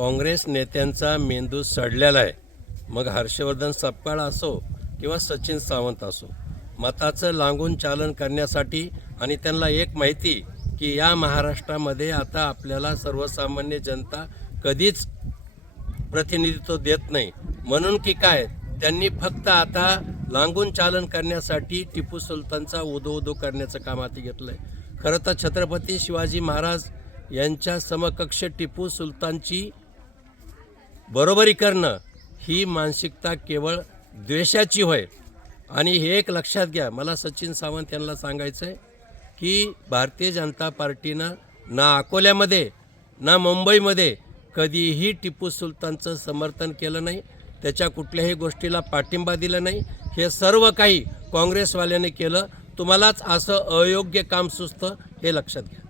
काँग्रेस नेत्यांचा मेंदू सडलेला आहे. मग हर्षवर्धन सपकाळ असो किंवा सचिन सावंत असो, मताचं लागून चालन करण्यासाठी आणि त्यांना एक माहिती की या महाराष्ट्रामध्ये आता आपल्याला सर्वसामान्य जनता कधीच प्रतिनिधित्व देत नाही, म्हणून की काय त्यांनी फक्त आता लागून चालन करण्यासाठी टिपू सुलतानचा उदो करण्याचं काम हाती घेतलं आहे. खरं तर छत्रपती शिवाजी महाराज यांच्या समकक्ष टिपू सुलतानची बरोबरी करणं ही मानसिकता केवळ द्वेषाची होय. आणि हे एक लक्षात घ्या, मला सचिन सावंत यांना सांगायचं आहे की भारतीय जनता पार्टीनं ना अकोल्यामध्ये ना मुंबईमध्ये कधीही टिपू सुलतानचं समर्थन केलं नाही, त्याच्या कुठल्याही गोष्टीला पाठिंबा दिला नाही. हे सर्व काही काँग्रेसवाल्याने केलं. तुम्हालाच असं अयोग्य काम सुचतं हे लक्षात घ्या.